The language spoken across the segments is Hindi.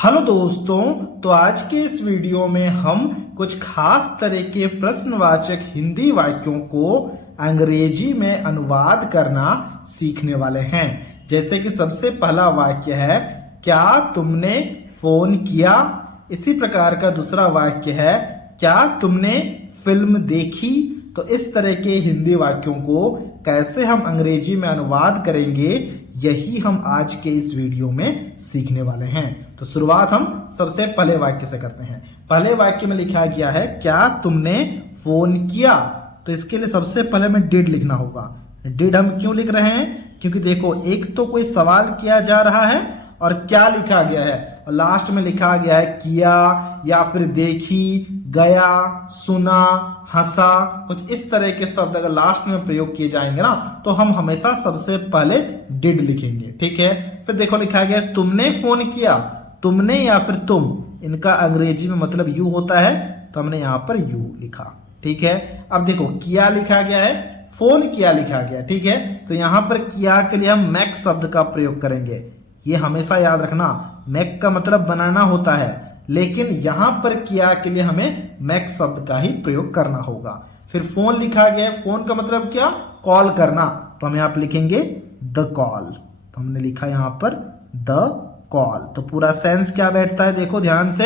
हेलो दोस्तों, तो आज के इस वीडियो में हम कुछ खास तरह के प्रश्नवाचक हिंदी वाक्यों को अंग्रेजी में अनुवाद करना सीखने वाले हैं। जैसे कि सबसे पहला वाक्य है, क्या तुमने फोन किया। इसी प्रकार का दूसरा वाक्य है, क्या तुमने फिल्म देखी। तो इस तरह के हिंदी वाक्यों को कैसे हम अंग्रेजी में अनुवाद करेंगे, यही हम आज के इस वीडियो में सीखने वाले हैं। तो शुरुआत हम सबसे पहले वाक्य से करते हैं। पहले वाक्य में लिखा गया है, क्या तुमने फोन किया। तो इसके लिए सबसे पहले में डिड लिखना होगा। डिड हम क्यों लिख रहे हैं, क्योंकि देखो एक तो कोई सवाल किया जा रहा है और क्या लिखा गया है, और लास्ट में लिखा गया है किया या फिर देखी, गया, सुना, हंसा। कुछ इस तरह के शब्द अगर लास्ट में प्रयोग किए जाएंगे ना, तो हम हमेशा सबसे पहले डिड लिखेंगे। ठीक है, फिर देखो लिखा गया तुमने फोन किया। तुमने या फिर तुम, इनका अंग्रेजी में मतलब यू होता है, तो हमने यहां पर यू लिखा। ठीक है, अब देखो किया लिखा गया है, फोन किया लिखा गया। ठीक है, तो यहां पर किया के लिए हम मैक शब्द का प्रयोग करेंगे। ये हमेशा याद रखना, मैक का मतलब बनाना होता है, लेकिन यहां पर किया के लिए हमें मैक शब्द का ही प्रयोग करना होगा। फिर फोन लिखा गया, फोन का मतलब क्या, कॉल करना। तो हम यहां पर लिखेंगे द कॉल। तो हमने लिखा यहां पर द कॉल। तो पूरा सेंस क्या बैठता है, देखो ध्यान से,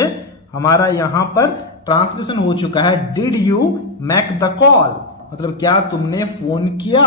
हमारा यहां पर ट्रांसलेशन हो चुका है, did you make the call, मतलब क्या तुमने फोन किया।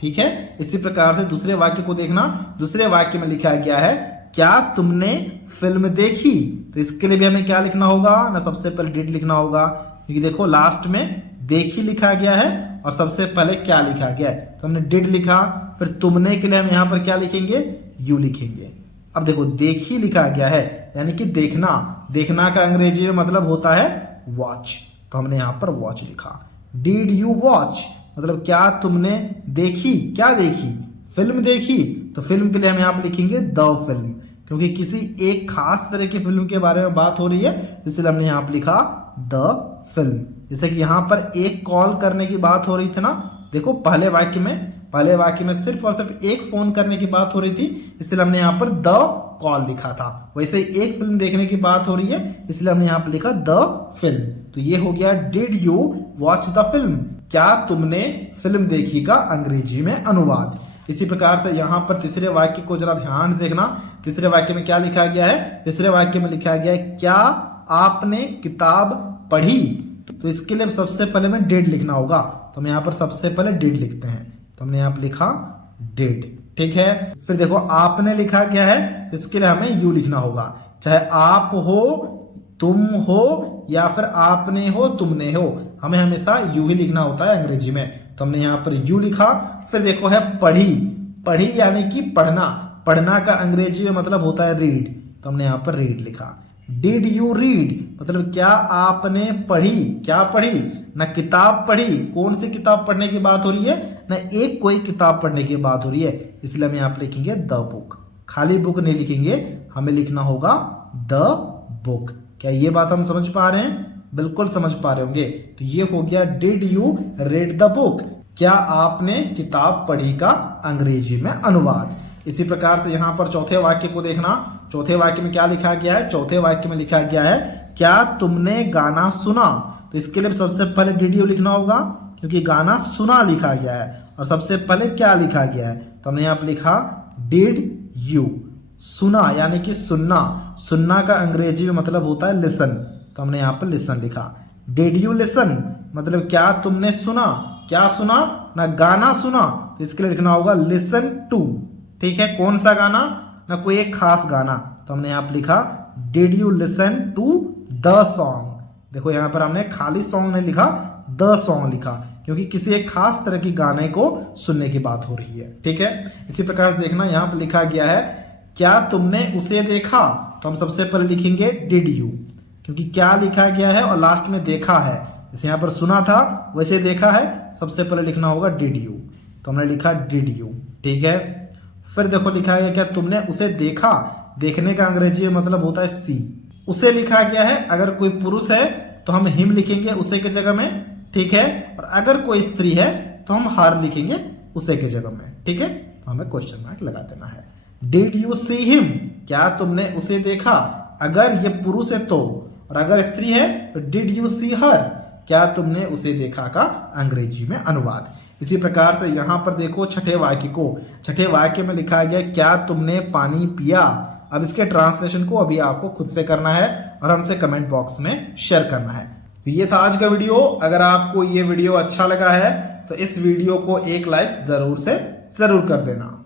ठीक है, इसी प्रकार से दूसरे वाक्य को देखना। दूसरे वाक्य में लिखा गया है, क्या तुमने फिल्म देखी। तो इसके लिए भी हमें क्या लिखना होगा ना, सबसे पहले डिड लिखना होगा, क्योंकि देखो लास्ट में देखी लिखा गया है और सबसे पहले क्या लिखा गया है, तो हमने डिड लिखा। फिर तुमने के लिए हम यहां पर क्या लिखेंगे, यू लिखेंगे। अब देखो देखी लिखा गया है, यानी कि देखना। देखना का अंग्रेजी में मतलब होता है वॉच, तो हमने यहां पर वॉच लिखा। डिड यू वॉच, मतलब क्या तुमने देखी, क्या देखी, फिल्म देखी। तो फिल्म के लिए हम यहां पर लिखेंगे द फिल्म, क्योंकि किसी एक खास तरह की फिल्म के बारे में बात हो रही है, इसलिए हमने यहां पर लिखा द फिल्म। जैसे कि यहां पर एक कॉल करने की बात हो रही थी ना, देखो पहले वाक्य में सिर्फ और सिर्फ एक फोन करने की बात हो रही थी, इसलिए हमने यहां पर द कॉल लिखा था। वैसे एक फिल्म देखने की बात हो रही है, इसलिए हमने यहां पर लिखा द फिल्म। तो ये हो गया did you watch the film, क्या तुमने फिल्म देखी का अंग्रेजी में अनुवाद। इसी प्रकार से यहां पर तीसरे वाक्य को जरा ध्यान से देखना। तीसरे वाक्य में क्या लिखा गया है, तीसरे वाक्य में लिखा गया है, क्या आपने किताब पढ़ी। तो इसके लिए सबसे पहले में डिड लिखना होगा, तो हम यहां पर सबसे पहले डिड लिखते हैं। तो हमने यहां पर लिखा डिड। ठीक है, फिर देखो आपने लिखा गया है, इसके लिए हमें यू लिखना होगा। चाहे आप हो, तुम हो, या फिर आपने हो, तुमने हो, हमें हमेशा यू ही लिखना होता है अंग्रेजी में। तो हमने यहां पर यू लिखा। फिर देखो है पढ़ी। पढ़ी यानी कि पढ़ना। पढ़ना का अंग्रेजी में मतलब होता है रीड, तो हमने यहां पर रीड लिखा। डिड यू रीड, मतलब क्या आपने पढ़ी, क्या पढ़ी ना, किताब पढ़ी। कौन सी किताब पढ़ने की बात हो रही है ना, एक कोई किताब पढ़ने की बात हो रही है, इसलिए हम यहां पर लिखेंगे द बुक। खाली बुक नहीं लिखेंगे, हमें लिखना होगा द बुक। क्या ये बात हम समझ पा रहे हैं, बिल्कुल समझ पा रहे होंगे। तो ये हो गया did you read the book, क्या आपने किताब पढ़ी का अंग्रेजी में अनुवाद। इसी प्रकार से यहां पर चौथे वाक्य को देखना। चौथे वाक्य में क्या लिखा गया है, चौथे वाक्य में लिखा गया है, क्या तुमने गाना सुना। तो इसके लिए सबसे पहले डिड यू लिखना होगा, क्योंकि गाना सुना लिखा गया है, और सबसे पहले क्या लिखा गया है, तो हमने यहां पर लिखा डिड यू। सुना यानी कि सुनना। सुनना का अंग्रेजी में मतलब होता है लिसन, तो हमने यहां पर लिसन लिखा। डिड यू लिसन, मतलब क्या तुमने सुना, क्या सुना ना, गाना सुना। तो इसके लिए लिखना होगा लिसन टू। ठीक है, कौन सा गाना ना, कोई एक खास गाना। तो हमने यहां पर लिखा did you listen to the song. देखो यहां पर हमने खाली सॉन्ग नहीं लिखा, द सॉन्ग लिखा, क्योंकि किसी एक खास तरह की गाने को सुनने की बात हो रही है। ठीक है, इसी प्रकार से देखना, यहां पर लिखा गया है, क्या तुमने उसे देखा। तो हम सबसे पहले लिखेंगे डिड यू, क्योंकि क्या लिखा गया है और लास्ट में देखा है। जैसे यहां पर सुना था वैसे देखा है, सबसे पहले लिखना होगा डिड यू। तो हमने लिखा डिड यू। ठीक है, फिर देखो लिखा है, क्या तुमने उसे देखा। देखने का अंग्रेजी मतलब होता है सी। उसे लिखा गया है, अगर कोई पुरुष है तो हम हिम लिखेंगे उसे के जगह में। ठीक है, और अगर कोई स्त्री है तो हम हर लिखेंगे उसे के जगह में। ठीक है, तो हमें क्वेश्चन मार्क लगा देना है। डिड यू सी हिम, क्या तुमने उसे देखा। अगर ये पुरुष है तो, और अगर स्त्री है तो डिड यू सी हर, क्या तुमने उसे देखा का अंग्रेजी में अनुवाद। इसी प्रकार से यहां पर देखो छठे वाक्य को, छठे वाक्य में लिखा गया क्या तुमने पानी पिया। अब इसके ट्रांसलेशन को अभी आपको खुद से करना है और हमसे कमेंट बॉक्स में शेयर करना है। ये था आज का वीडियो। अगर आपको ये वीडियो अच्छा लगा है तो इस वीडियो को एक लाइक जरूर से जरूर कर देना।